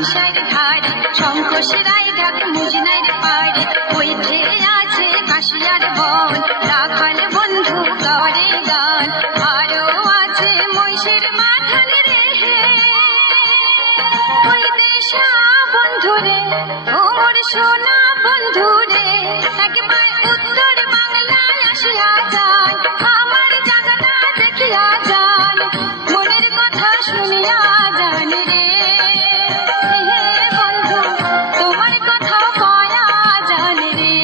মানসার ধারে শঙ্কশিরায় ঢাক মুজনার পাড়ে বইঠে আছে কাশিয়ার বন রাখাল বন্ধু গড়ে গান আরো আছে মহিষের মাথান রে ওই দেশা বন্ধুরে ও মোর সোনা বন্ধুরে একবার উত্তর বাংলায় আসিয়া যান আমার জায়গাটা দেখিয়া যান মনের কথা শুনিয়া যান রে বন্ধু তোমার কথা কয়া যান রে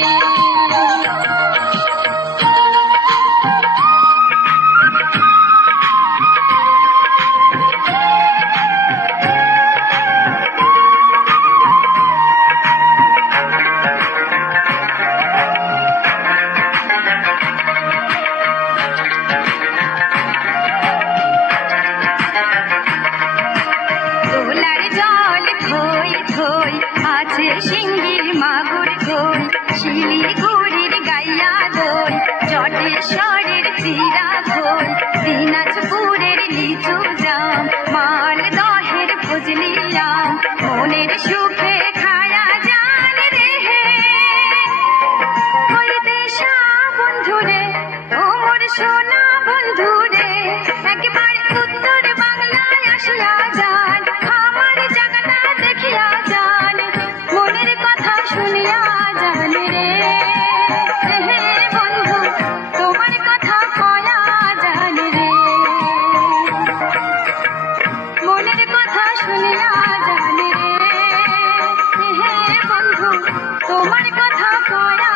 আছে সিঙ্গির মাগুর কই শিলিগুড়ির গাইয়া দই জটেশ্বরের চিরা ঘই দিনাজপুরের লিচু জাম মালদহের ফজলি আম মনের সুখে খায়া যান রে ওই দেশা বন্ধুরে ও মোর সোনা বন্ধুরে একবার উত্তর বাংলায় আসিয়া যান আমার জায়গাটা দেখিয়া যান মনের কথা শুনিয়া যান রে বন্ধু তোমার কথা কয়া যান রে মনের কথা শুনিয়া যান রে বন্ধু তোমার কথা কয়া